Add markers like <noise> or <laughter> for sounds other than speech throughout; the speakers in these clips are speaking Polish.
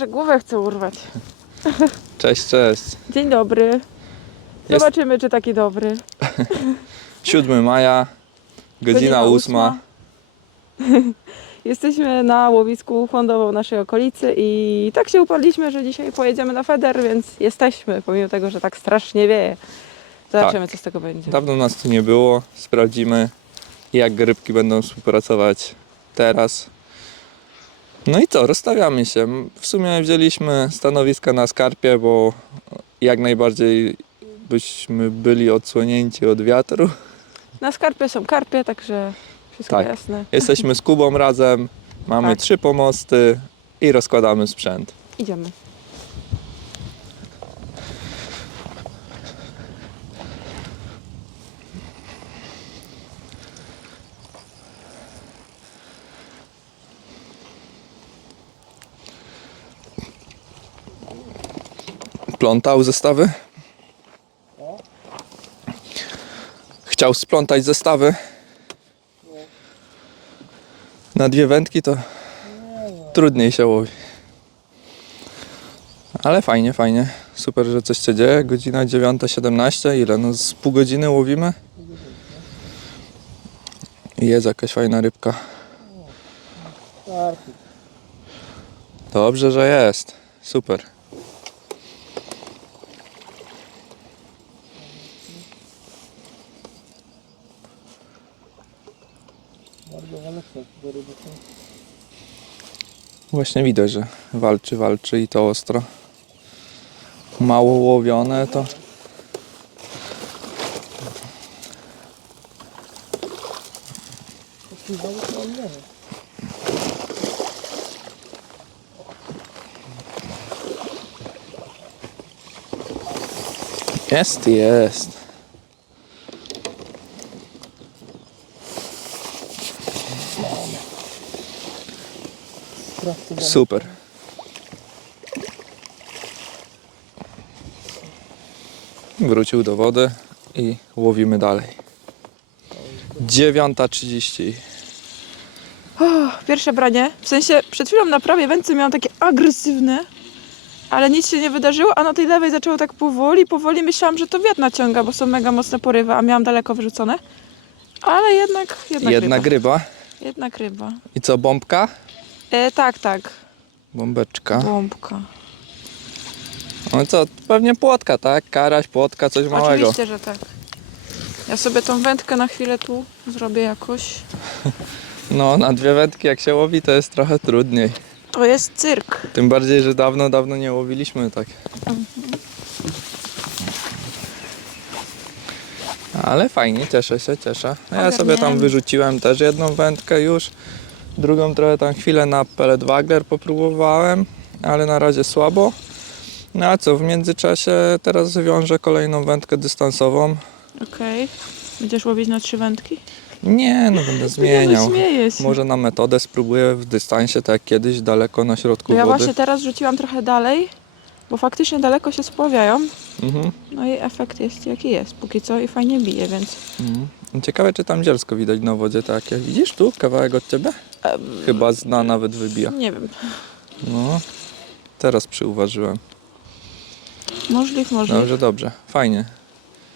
Tak, że głowę chcę urwać. Cześć, cześć. Dzień dobry. Zobaczymy, czy taki dobry. 7 maja, godzina ósma. 8. <laughs> Jesteśmy na łowisku fondową naszej okolicy i tak się uparliśmy, że dzisiaj pojedziemy na feder, więc jesteśmy, pomimo tego, że tak strasznie wieje. Zobaczymy, co z tego będzie. Dawno nas tu nie było. Sprawdzimy, jak rybki będą współpracować teraz. No i co, rozstawiamy się. W sumie wzięliśmy stanowiska na skarpie, bo jak najbardziej byśmy byli odsłonięci od wiatru. Na skarpie są karpie, także wszystko Tak. jasne. Jesteśmy z Kubą razem, mamy Tak. trzy pomosty i rozkładamy sprzęt. Idziemy. Plątał zestawy? Chciał splątać zestawy? Na dwie wędki to trudniej się łowi. Ale fajnie, fajnie. Super, że coś się dzieje. Godzina 9.17. Ile? No z pół godziny łowimy? Jest jakaś fajna rybka. Dobrze, że jest. Super. Właśnie widać, że walczy, walczy i to ostro. Mało łowione to. Jest, jest. Super. Wrócił do wody i łowimy dalej. 9.30. Pierwsze branie. W sensie przed chwilą na prawej wędce miałam takie agresywne, ale nic się nie wydarzyło, a na tej lewej zaczęło tak powoli, powoli myślałam, że to wiatr naciąga, bo są mega mocne porywy, a miałam daleko wyrzucone. Ale jednak, jednak Jedna ryba. gryba. Jednak ryba. I co, bombka? E, tak, tak. Bombeczka. Bombka. No co, pewnie płotka, tak? Karaś, płotka, coś małego. Oczywiście, że tak. Ja sobie tą wędkę na chwilę tu zrobię jakoś. <laughs> No, na dwie wędki jak się łowi, to jest trochę trudniej. To jest cyrk. Tym bardziej, że dawno, dawno nie łowiliśmy tak. Ale fajnie, cieszę się, cieszę. Ja sobie tam wyrzuciłem też jedną wędkę już. Drugą trochę tam chwilę na pellet wagler popróbowałem, ale na razie słabo. No a co, w międzyczasie teraz wiążę kolejną wędkę dystansową. Okej. Będziesz łowić na trzy wędki? Nie, no będę <laughs> zmieniał. no się. Może na metodę spróbuję w dystansie, tak jak kiedyś, daleko na środku No ja wody. właśnie teraz rzuciłam trochę dalej, bo faktycznie daleko się spławiają. Mhm. No i efekt jest jaki jest, póki co i fajnie bije, więc Mhm. Ciekawe, czy tam zielsko widać na wodzie takie. Widzisz tu kawałek od ciebie? Em. Chyba z dna nawet wybija. nie wiem. No, teraz przyuważyłem. Możliw, możliw. Dobrze, dobrze. Fajnie.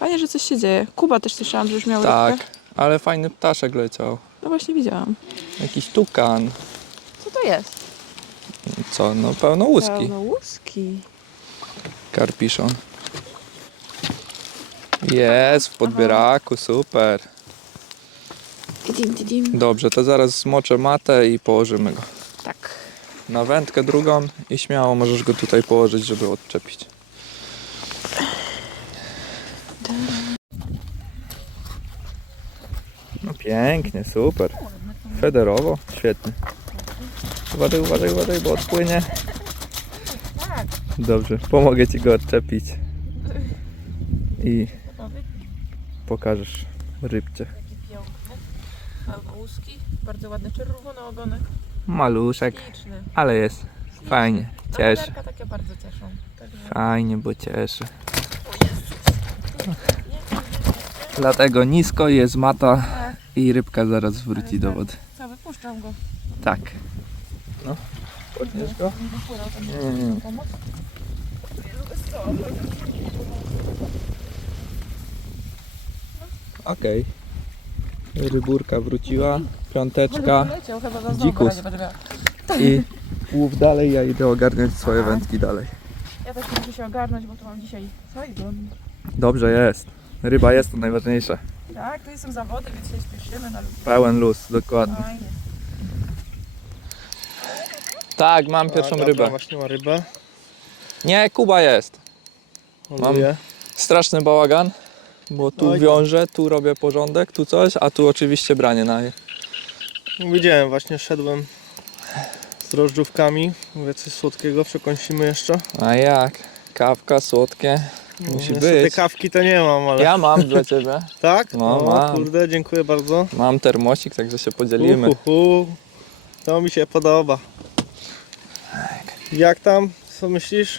Fajnie, że coś się dzieje. Kuba też słyszałam, że już miał Tak, rybkę. ale fajny ptaszek leciał. No właśnie widziałam. Jakiś tukan. Co to jest? Co, no pełno łuski. Pełnołuski. Karpiszon. Jest w podbieraku, super. Dobrze, to zaraz zmoczę matę i położymy go. Tak. Na wędkę drugą i śmiało możesz go tutaj położyć, żeby odczepić. No pięknie, super. Federowo, świetnie. Uważaj, uważaj, uważaj, bo odpłynie. Dobrze, pomogę Ci go odczepić. I pokażesz rybcie. Pełnołuski. Bardzo ładny czerwony ogonek. Maluszek, Liczny. ale jest fajnie, cieszy. takie bardzo cieszą. Fajnie, bo cieszy. Dlatego nisko jest mata i rybka zaraz wróci do wody. Co, wypuszczam go. Tak. No. Podnieś go? Mm. Okej. Ryburka wróciła, piąteczka Leciał chyba za Dzikus. i łów dalej, ja idę ogarniać swoje wędki dalej. Ja też muszę się ogarnąć, bo tu mam dzisiaj sojgon. Dobrze jest. Ryba jest to najważniejsze. Tak, to są zawody, więc się spieszymy na ludzi. Pełen luz, dokładnie. Fajnie. Tak, mam pierwszą rybę. Właśnie ma rybę. Nie, Kuba jest. Mam. Straszny bałagan, bo tu Oj, wiążę, tu robię porządek, tu coś, a tu oczywiście branie na Widziałem, właśnie szedłem z drożdżówkami. Mówię coś słodkiego, przekąsimy jeszcze. A jak? Kawka, słodkie. Musi Niestety być. kawki to nie mam, ale... Ja mam dla ciebie. <laughs> Tak? No, o, mam. kurde, dziękuję bardzo. Mam termosik, także się podzielimy. Uhuhu. To mi się podoba. Jak tam? Co myślisz?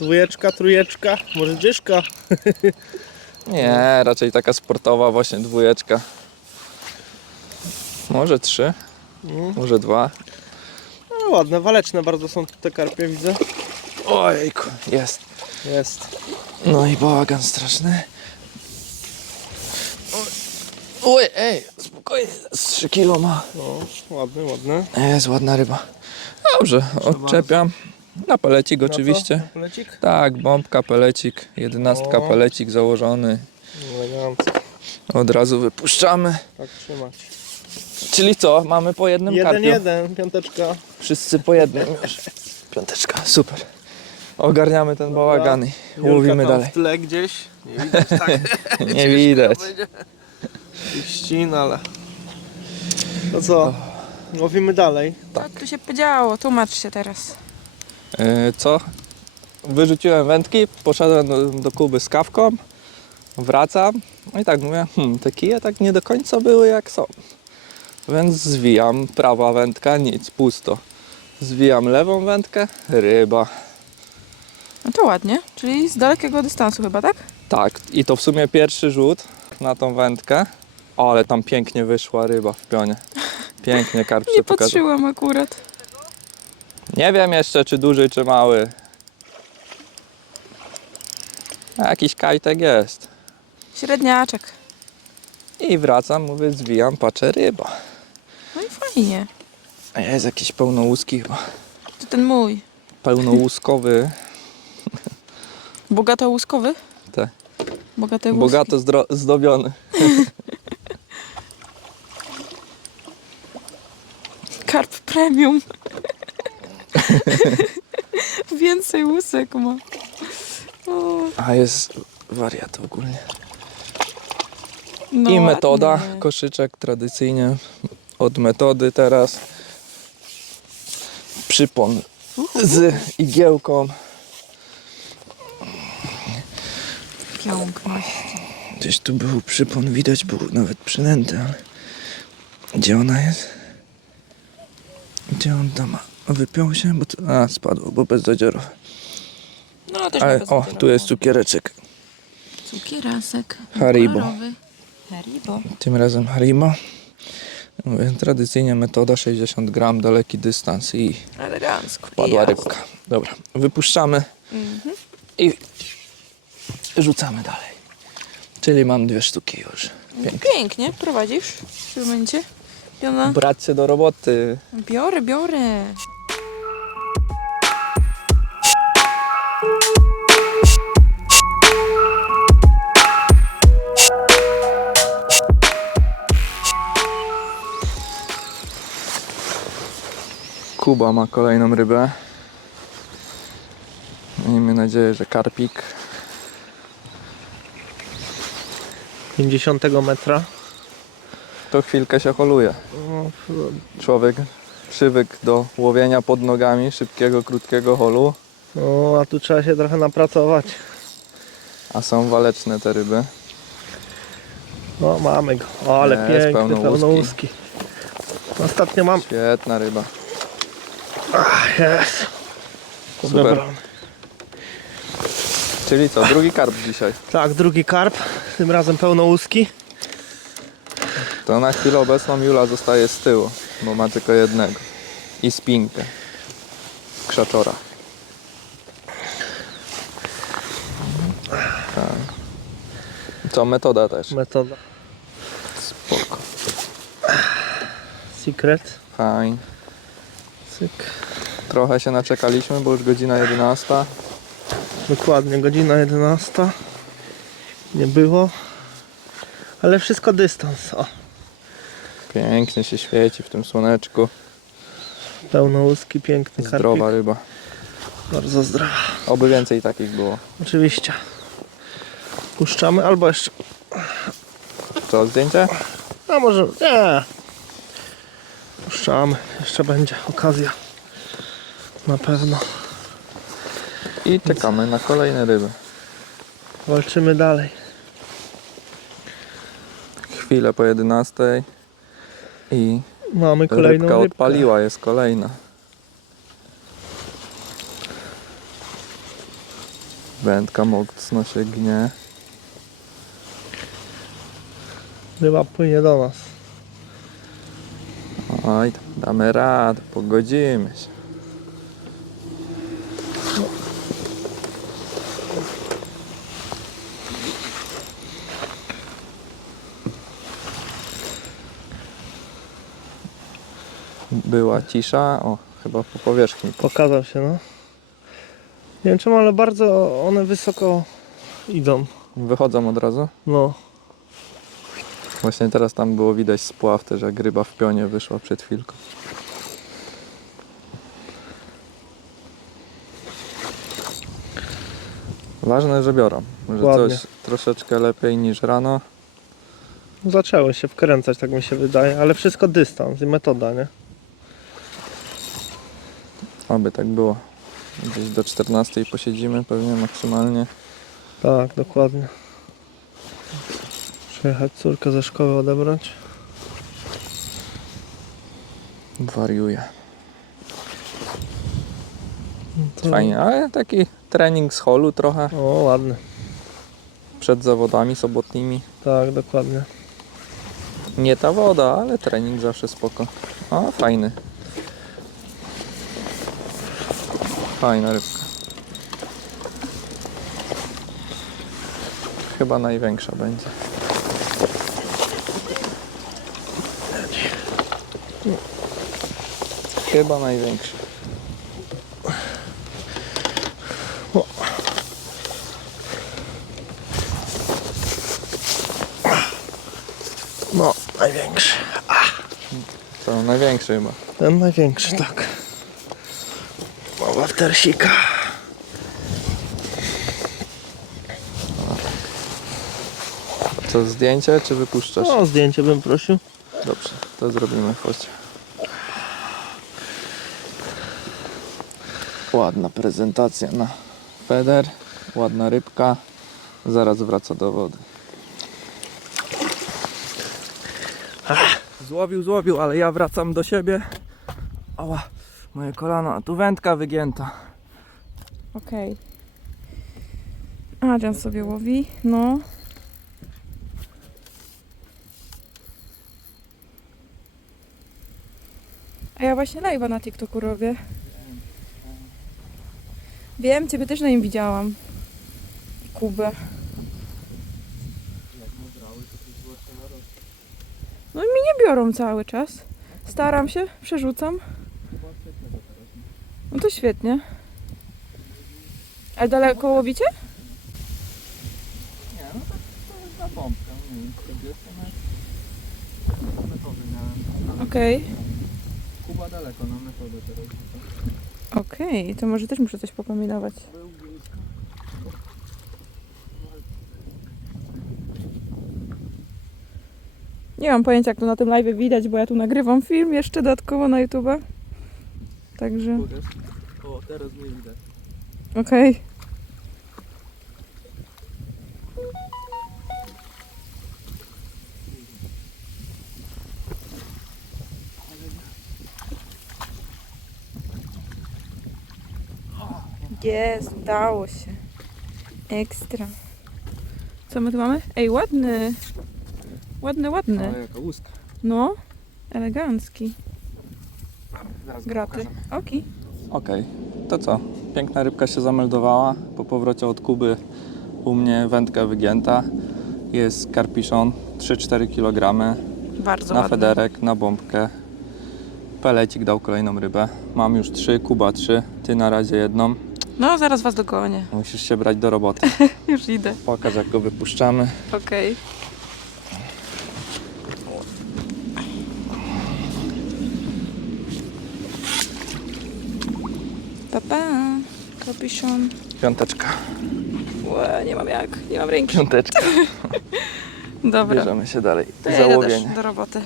Dwójeczka, trójeczka, może dyszka? <laughs> Nie, raczej taka sportowa właśnie dwójeczka. Może trzy, Mm. może dwa. No, ładne, waleczne bardzo są te karpie, widzę. Ojejku, jest. Jest. No i bałagan straszny. Oj, ej, spokojnie, z 3 kilo ma. No, ładne, ładne. Jest ładna ryba. Dobrze, odczepiam. Na pelecik Na co? oczywiście. Na Polecik? Tak, bombka, pelecik, jedenastka, O. pelecik założony. Elegancko. Od razu wypuszczamy. Tak trzymać. Czyli co, mamy po jednym Jeden, karpiu? jeden, piąteczka. Wszyscy po jednym już. Piąteczka, super. Ogarniamy ten bałagan i Julka łowimy tam dalej. w tle gdzieś. Nie widać tak. <laughs> Nie widać. I ścin, ale... To co? Łowimy dalej. Tak. Co tu się podziało? Tłumacz się teraz. Yy, co? Wyrzuciłem wędki, poszedłem do, do Kuby z kawką, wracam no i tak mówię, hmm, te kije tak nie do końca były jak są. Więc zwijam, prawa wędka, nic, pusto. Zwijam lewą wędkę, ryba. No to ładnie, czyli z dalekiego dystansu chyba, tak? Tak, i to w sumie pierwszy rzut na tą wędkę, ale tam pięknie wyszła ryba w pionie. Pięknie karp <laughs> się Nie pokazał. patrzyłam akurat. Nie wiem jeszcze, czy duży, czy mały. Jakiś kajtek jest. Średniaczek. I wracam, mówię, zwijam, patrzę, ryba. No i fajnie. A jest jakiś pełnołuski chyba. To ten mój. Pełnołuskowy, <laughs> Bogato łuskowy? Tak. Bogate łuski. bogato zdro- zdobiony. <laughs> Karp premium. <laughs> Więcej łusek ma. O, A jest wariat ogólnie. no I metoda, ładnie. koszyczek tradycyjnie od metody teraz. Przypon z igiełką. Piękność. Gdzieś tu był przypon, widać, był nawet przynęty, ale gdzie ona jest? Gdzie on tam ma? Wypiął się, bo to... A, spadło, bo bezdodziorowe. No też Ale bez o, tu jest cukiereczek. Cukierasek. Haribo. kolorowy. Haribo. Tym razem Harimo. Mówię, tradycyjnie metoda 60 gram, daleki dystans i Elegancko. padła rybka. Dobra, wypuszczamy Mhm. i rzucamy dalej. Czyli mam dwie sztuki już. Pięknie. Pięknie, prowadzisz w tym momencie. Piona. Brać się do roboty. Biorę, biorę. Kuba ma kolejną rybę. Miejmy nadzieję, że karpik. 50 metra. To chwilkę się holuje. No, Człowiek przywykł do łowienia pod nogami, szybkiego, krótkiego holu, no, a tu trzeba się trochę napracować. a są waleczne te ryby. No, mamy go. O, ale Jest, piękny, pełnołuski. pełnołuski. Ostatnio mam... Świetna ryba. Ach, jest. Super. Odebrany. Czyli co, drugi karp dzisiaj. Tak, drugi karp. Tym razem pełnołuski. To na chwilę obecną Jula zostaje z tyłu, bo ma tylko jednego. I spinkę. krzaczorach. Tak. Co, metoda też. Metoda. Spoko. Secret. Fajnie. Cyk. Trochę się naczekaliśmy, bo już godzina 11. Dokładnie, godzina 11. Nie było. Ale wszystko dystans. O, Pięknie się świeci w tym słoneczku. pełno łuski, piękny karpik. Zdrowa ryba. Bardzo zdrowa. Oby więcej takich było. Oczywiście. Puszczamy albo jeszcze. Co, zdjęcie? A może. Nie. Puszczamy. Jeszcze będzie okazja. Na pewno. I czekamy na kolejne ryby. Walczymy dalej. Chwilę po 11 i Mamy kolejną rybka rybkę. odpaliła, jest kolejna. Wędka mocno się gnie. Ryba płynie do nas. Oj, damy radę, pogodzimy się. Była cisza, o, chyba po powierzchni. Pokazał się, no. Nie wiem czemu, ale bardzo one wysoko idą. Wychodzą od razu. No. Właśnie teraz tam było widać spław też, jak ryba w pionie wyszła przed chwilką. Ważne, że biorą. Że Ładnie. coś troszeczkę lepiej niż rano. Zaczęły się wkręcać, tak mi się wydaje, ale wszystko dystans i metoda, nie? Oby tak było. Gdzieś do 14 posiedzimy pewnie maksymalnie. Tak, dokładnie. Przyjechać córkę ze szkoły odebrać. Wariuje. No to- Fajnie, ale taki trening z holu trochę O, ładny. przed zawodami sobotnimi. Tak, dokładnie. Nie ta woda, ale trening zawsze spoko. O, fajny. Fajna rybka. Chyba największa będzie. Chyba największa. No, największy. To największy chyba. Ten największy, tak. Mała wtersika. Co, zdjęcie czy wypuszczasz? O, zdjęcie bym prosił. Dobrze, to zrobimy focie. Ładna prezentacja na feder, ładna rybka. Zaraz wraca do wody. Złowił, złowił, ale ja wracam do siebie. Ała, moje kolano, a tu wędka wygięta. Okej. Adrian sobie łowi. No. A ja właśnie live'a na TikToku robię. Wiem, ciebie też na nim widziałam. I Kubę. No i mi nie biorą cały czas. Staram się, przerzucam. No to świetnie. Ale daleko łowicie? Nie, no to, to jest na pompkę, nie wiem, 40 metrów. Metody miałem. Okej. Kuba daleko na metodę teraz. Okej, to może też muszę coś pokombinować. Był blisko. Nie mam pojęcia, jak to na tym live widać, bo ja tu nagrywam film jeszcze dodatkowo na YouTube. Także, Pokaż. O, teraz mnie widać. okej. Jest, udało się. Ekstra. Co my tu mamy? Ej, ładny. Ładny, ładny. Ale jaka łuska. No, elegancki. Zaraz Graty. Oki. Okej, okay. to co? Piękna rybka się zameldowała. Po powrocie od Kuby u mnie wędka wygięta. Jest karpiszon 3-4 kg. Bardzo Na ładny. federek, na bombkę. Pelecik dał kolejną rybę. Mam już trzy Kuba trzy. ty na razie jedną. No, zaraz was dogonię. Musisz się brać do roboty. <laughs> już idę. Pokaż jak go wypuszczamy. Okej. Okay. 50. Piąteczka. Nie mam jak, nie mam ręki. Piąteczka. <laughs> Dobra. Bierzemy się dalej. To do roboty.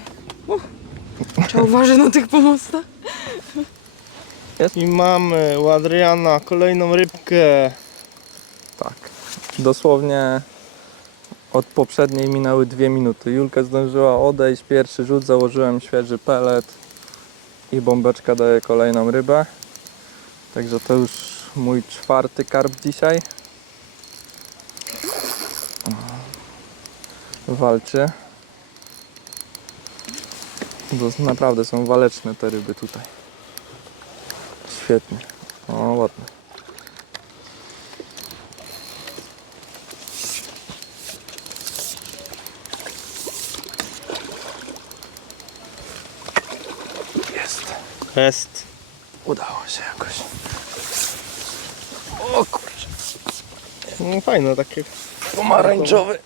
Uh. Trzeba na tych pomostach. I mamy u Adriana kolejną rybkę. Tak. Dosłownie od poprzedniej minęły dwie minuty. Julka zdążyła odejść, pierwszy rzut, założyłem świeży pelet i bombeczka daje kolejną rybę. Także to już mój czwarty karp dzisiaj. Walczy. To naprawdę są waleczne te ryby tutaj. Świetnie. O, ładne. Jest. Jest. Udało się jakoś. O kurczę. No fajne takie. Pomarańczowy.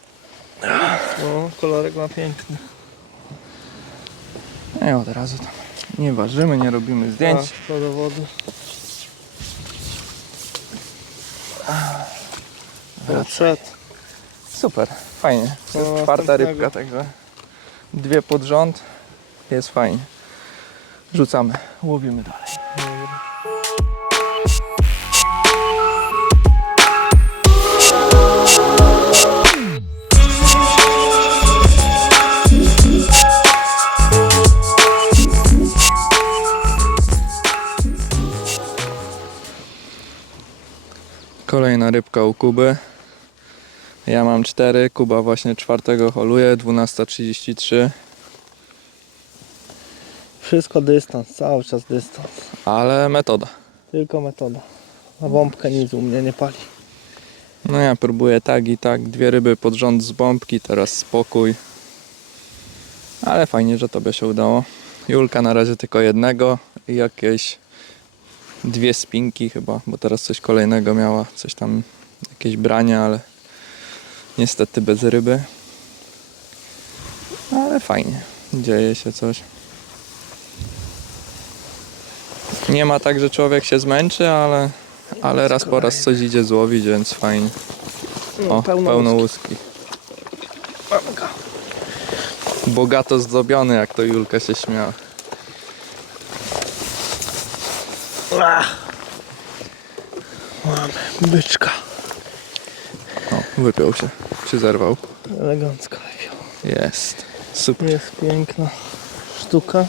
No, kolorek ma piękny. No i od razu tam nie ważymy, nie robimy zdjęć. A, to do wody. Wszedł. Super, fajnie. To No, jest czwarta następnego. rybka, także dwie pod rząd. Jest fajnie. Rzucamy, łowimy dalej. Rybka u Kuby. Ja mam cztery, Kuba właśnie czwartego holuje, 12.33, Wszystko dystans, cały czas dystans. ale metoda. Tylko metoda. Na bombkę nic u mnie nie pali. No ja próbuję tak i tak, dwie ryby pod rząd z bombki, teraz spokój. Ale fajnie, że tobie się udało. Julka na razie tylko jednego i jakieś dwie spinki chyba, bo teraz coś kolejnego miała, coś tam, jakieś branie, ale niestety bez ryby. Ale fajnie, dzieje się coś. Nie ma tak, że człowiek się zmęczy, ale, ale raz po raz coś idzie złowić, więc fajnie. No, O, pełno, łuski. Bogato zdobiony, jak to Julka się śmiała. Mamy byczka. O, wypiął się. Czy zerwał? Elegancko lepiej. Jest. Super. Jest piękna sztuka.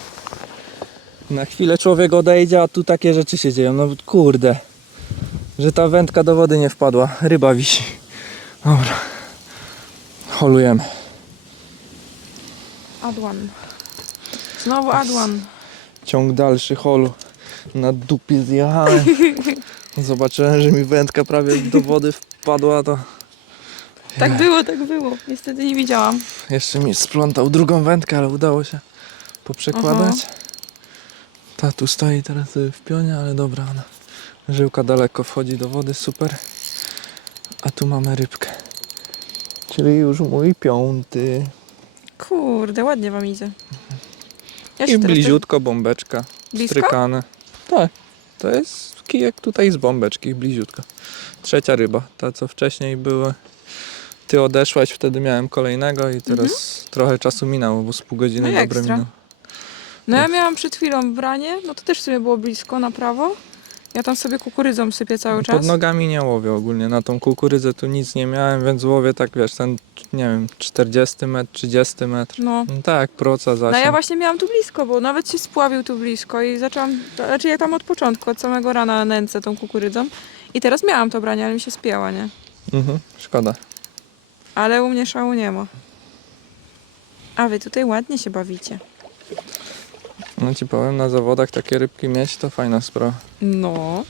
Na chwilę człowiek odejdzie, a tu takie rzeczy się dzieją. No kurde. Że ta wędka do wody nie wpadła. Ryba wisi. Dobra. Holujemy. Adwan. Znowu Adwan. Ciąg dalszy holu. Na dupie zjechałem. <laughs> Zobaczyłem, że mi wędka prawie do wody wpadła, to Tak było, tak było. Niestety nie widziałam. Jeszcze mi splątał drugą wędkę, ale udało się poprzekładać. Ta tu stoi teraz y, w pionie, ale dobra, ona. Żyłka daleko wchodzi do wody, super. A tu mamy rybkę. Czyli już mój piąty. Kurde, ładnie wam idzie. Ja I teraz bliziutko bombeczka. Blisko? Strykane. Tak. To jest kijek tutaj z bombeczki, bliziutko. Trzecia ryba, ta co wcześniej były. Ty odeszłaś, wtedy miałem kolejnego i teraz trochę czasu minęło, bo z pół godziny Mhm. No i dobre ekstra. minęło. No ja miałam przed chwilą branie, no to też w sumie było blisko na prawo. Ja tam sobie kukurydzą sypię cały czas. Pod nogami nie łowię ogólnie. Na tą kukurydzę tu nic nie miałem, więc łowię tak wiesz, ten nie wiem, 40 metr, 30 metr. No. No tak, proca No zasięg. ja właśnie miałam tu blisko, bo nawet się spławił tu blisko i zaczęłam, znaczy ja tam od początku, od samego rana nęcę tą kukurydzą. I teraz miałam to branie, ale mi się spięła, nie? Mhm, szkoda. Ale u mnie szału nie ma. A wy tutaj ładnie się bawicie. No ci powiem, na zawodach takie rybki mieć to fajna sprawa. No.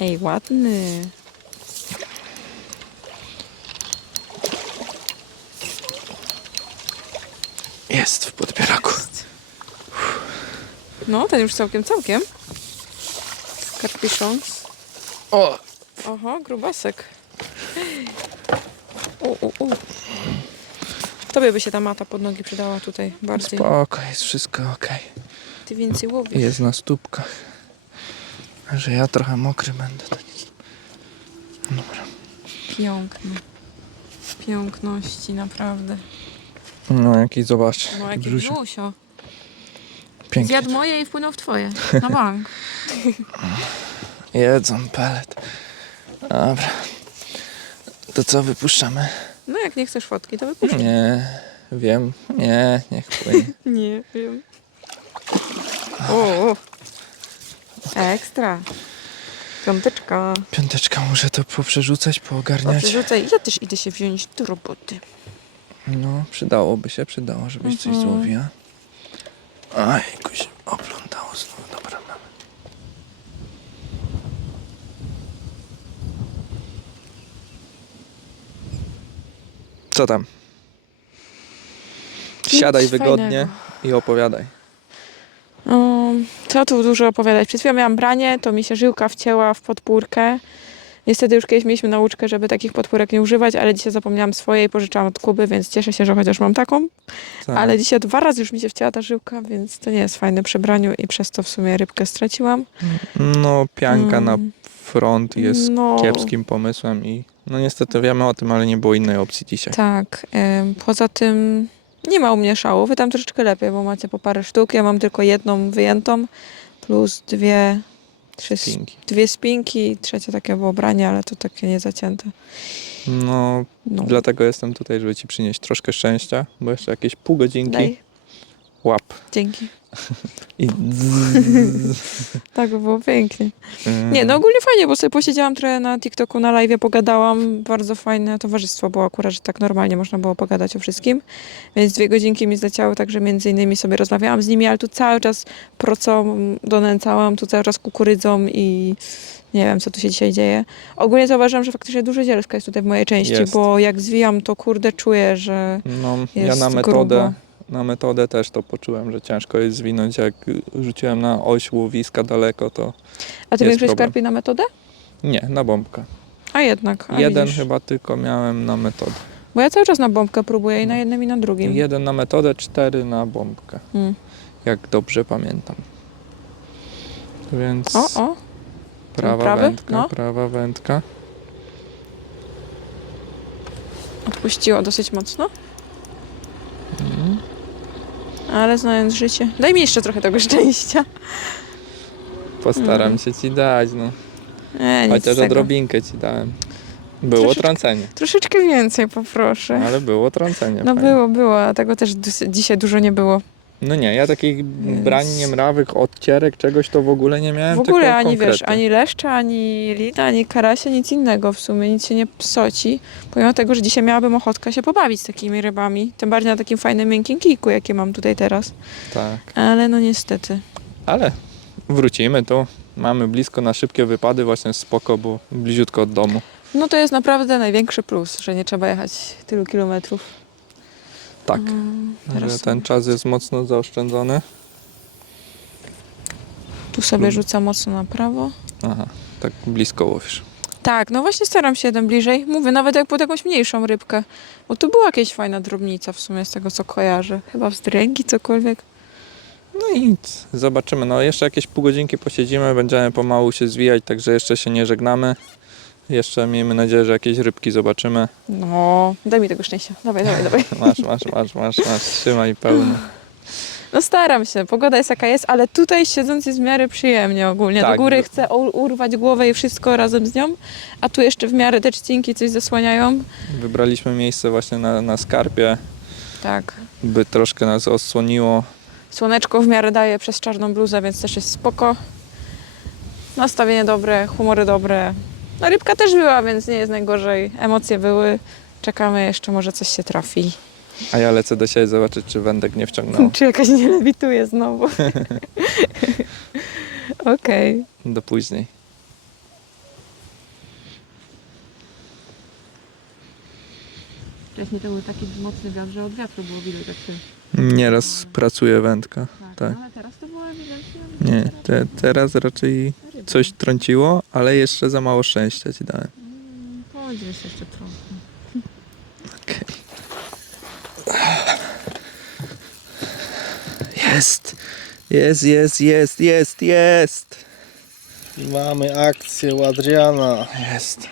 Ej, ładny. Jest w podbieraku. No, ten już całkiem, całkiem. Karpiszon. O! Oho, grubasek. U, u, u. Tobie by się ta mata pod nogi przydała tutaj bardziej. Spoko, jest wszystko ok. Ty więcej łowisz. Jest na stópkach. Że ja trochę mokry będę, to nic. Dobra. Piękne. Piękności, naprawdę. No jakiś zobacz. No, jakie brzusie. brzusio. Pięknie. Zjadł moje i wpłynął w twoje. Na bank. <laughs> Jedzą pelet. Dobra. To co wypuszczamy? No jak nie chcesz fotki, to wypuszczę. Nie, wiem. Nie, niech płynie. <laughs> Nie wiem. O, o. Ekstra. Piąteczka. Piąteczka muszę to poprzerzucać, poogarniać. Przerzucaj. Ja też idę się wziąć do roboty. No, przydałoby się, przydało, żebyś coś Mhm. złowiła. Aj, jakoś oplątało znowu. Dobra, mamy. Co tam? Siadaj Nic wygodnie fajnego. i opowiadaj. Um, co tu dużo opowiadać? Przed chwilą miałam branie, to mi się żyłka wcięła w podpórkę. Niestety już kiedyś mieliśmy nauczkę, żeby takich podpórek nie używać, ale dzisiaj zapomniałam swojej i pożyczałam od Kuby, więc cieszę się, że chociaż mam taką. Tak. Ale dzisiaj dwa razy już mi się wcięła ta żyłka, więc to nie jest fajne przy braniu i przez to w sumie rybkę straciłam. No, pianka na Mm, front jest no, kiepskim pomysłem i no niestety wiemy o tym, ale nie było innej opcji dzisiaj. Tak. em, poza tym nie ma u mnie szału. Wy tam troszeczkę lepiej, bo macie po parę sztuk. Ja mam tylko jedną wyjętą plus dwie, trzy, Pinki. dwie spinki i trzecie takie było branie, ale to takie nie zacięte. No, No. dlatego jestem tutaj, żeby ci przynieść troszkę szczęścia, bo jeszcze jakieś pół godzinki Daj. Łap Dzięki. <laughs> i <laughs> Tak by było pięknie. Nie, no ogólnie fajnie, bo sobie posiedziałam trochę na TikToku, na live pogadałam. Bardzo fajne towarzystwo było akurat, że tak normalnie można było pogadać o wszystkim. Więc dwie godzinki mi zleciały, także między innymi sobie rozmawiałam z nimi, ale tu cały czas procą donęcałam, tu cały czas kukurydzą i nie wiem, co tu się dzisiaj dzieje. Ogólnie zauważyłam, że faktycznie dużo zielska jest tutaj w mojej części, Jest. bo jak zwijam, to kurde czuję, że No, ja jest na metodę, grubo. Na metodę też to poczułem, że ciężko jest zwinąć. Jak rzuciłem na oś łowiska daleko, to A ty większość karpi na metodę? nie, na bombkę. A jednak. A Jeden widzisz. chyba tylko miałem na metodę. Bo ja cały czas na bombkę próbuję i na jednym i na drugim. Jeden na metodę, cztery na bombkę, Mm. jak dobrze pamiętam. Więc O, o. prawa prawy? wędka, No. prawa wędka. Odpuściło dosyć mocno, Mhm. Ale znając życie. Daj mi jeszcze trochę tego szczęścia. Postaram Mm. się ci dać, no. Nic Chociaż tego. odrobinkę ci dałem. Było Troszeczkę. trącenie, Troszeczkę więcej poproszę. ale było trącenie. No fajne. było, było, a tego też dzisiaj dużo nie było. No nie, ja takich Więc- brań niemrawych, odcierek, czegoś to w ogóle nie miałem. W ogóle ani wiesz, konkrety. ani leszcza, ani lina, ani karasia, nic innego w sumie, nic się nie psoci. Pomimo tego, że dzisiaj miałabym ochotkę się pobawić z takimi rybami. Tym bardziej na takim fajnym miękkim kijku, jakie mam tutaj teraz. Tak, Ale no niestety. ale wrócimy tu. Mamy blisko na szybkie wypady, właśnie spoko, bo bliziutko od domu. No to jest naprawdę największy plus, że nie trzeba jechać tylu kilometrów. Tak, Mm, teraz ten czas jest mocno zaoszczędzony. tu sobie rzucam mocno na prawo. Aha, tak blisko łowisz. Tak, no właśnie staram się jeden bliżej. Mówię, nawet jak pod jakąś mniejszą rybkę. Bo tu była jakaś fajna drobnica w sumie z tego, co kojarzę. Chyba wzdręgi, cokolwiek. No i nic, zobaczymy. No jeszcze jakieś pół godzinki posiedzimy, będziemy pomału się zwijać, także jeszcze się nie żegnamy. Jeszcze miejmy nadzieję, że jakieś rybki zobaczymy. No, daj mi tego szczęścia. Dawaj, dawaj, dawaj. <laughs> Masz, masz, masz, masz, masz, trzymaj pełno. No staram się, pogoda jest jaka jest, ale tutaj siedząc jest w miarę przyjemnie ogólnie. Tak, Do góry chcę urwać głowę i wszystko razem z nią, a tu jeszcze w miarę te trzcinki coś zasłaniają. Wybraliśmy miejsce właśnie na, na skarpie, Tak. by troszkę nas osłoniło. Słoneczko w miarę daje przez czarną bluzę, więc też jest spoko. Nastawienie dobre, humory dobre. No rybka też była, więc nie jest najgorzej. Emocje były. Czekamy jeszcze, może coś się trafi. A ja lecę do siebie zobaczyć, czy wędek nie wciągnął. <laughs> Czy jakaś nie lewituje znowu. <laughs> Okej. Do później. Wcześniej to był taki mocny wiatr, że od wiatru było widać jak się... Nieraz pracuje wędka. Tak, Tak. No, ale teraz to było ewidentnie... Nie, te, teraz raczej coś trąciło, ale jeszcze za mało szczęścia ci dałem. Podziesz jeszcze trochę. Jest! Jest, jest, jest, jest, jest! I mamy akcję u Adriana. Jest.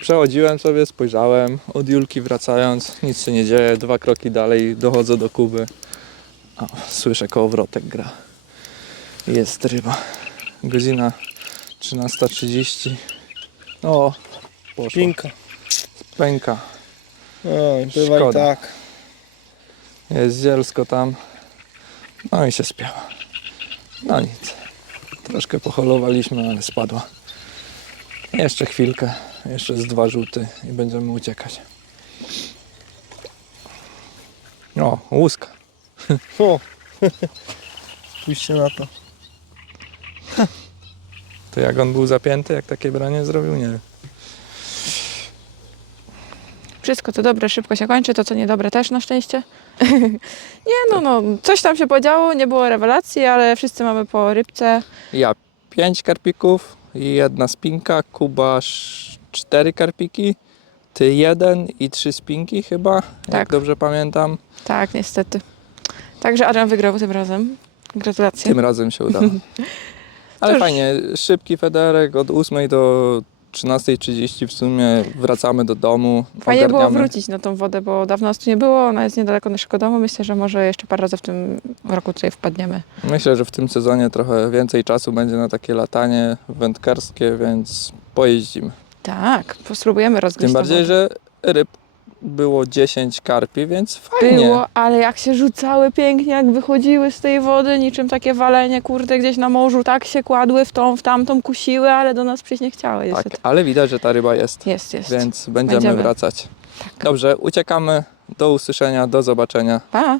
Przechodziłem sobie, spojrzałem, od Julki wracając, nic się nie dzieje, dwa kroki dalej dochodzę do Kuby. O, słyszę kołowrotek gra. Jest ryba. Godzina 13.30. O, poszło. Pinka. Pęka. Oj, bywa i tak. Jest zielsko tam. No i się śpiewa. No nic. Troszkę poholowaliśmy, ale spadła. Jeszcze chwilkę. Jeszcze z dwa rzuty i będziemy uciekać. O, łuska. O. <laughs> Spójrzcie na to. <laughs> To jak on był zapięty, jak takie branie zrobił, nie wiem. Wszystko co dobre szybko się kończy, to co niedobre też na szczęście. <laughs> nie no, no, coś tam się podziało, nie było rewelacji, ale wszyscy mamy po rybce. Ja pięć karpików i jedna spinka, Kuba sz- cztery karpiki, ty jeden i trzy spinki chyba, jak Tak. dobrze pamiętam. Tak, niestety. Także Adrian wygrał tym razem. Gratulacje. Tym razem się udało. <laughs> Ale Cóż. fajnie, szybki federek od 8 do 13.30 w sumie wracamy do domu. Fajnie było ogarniamy. wrócić na tą wodę, bo dawno nas tu nie było, ona jest niedaleko naszego domu. Myślę, że może jeszcze parę razy w tym roku tutaj wpadniemy. Myślę, że w tym sezonie trochę więcej czasu będzie na takie latanie wędkarskie, więc pojeździmy. Tak, spróbujemy rozgryźć Tym bardziej, że ryb było 10 karpi, więc fajnie. Było, ale jak się rzucały pięknie, jak wychodziły z tej wody, niczym takie walenie, kurde, gdzieś na morzu, tak się kładły w tą, w tamtą, kusiły, ale do nas przyjść nie chciały. Tak, Niestety. ale widać, że ta ryba jest, Jest, jest. więc będziemy, Będziemy. wracać. Tak. Dobrze, uciekamy. Do usłyszenia, do zobaczenia. Pa!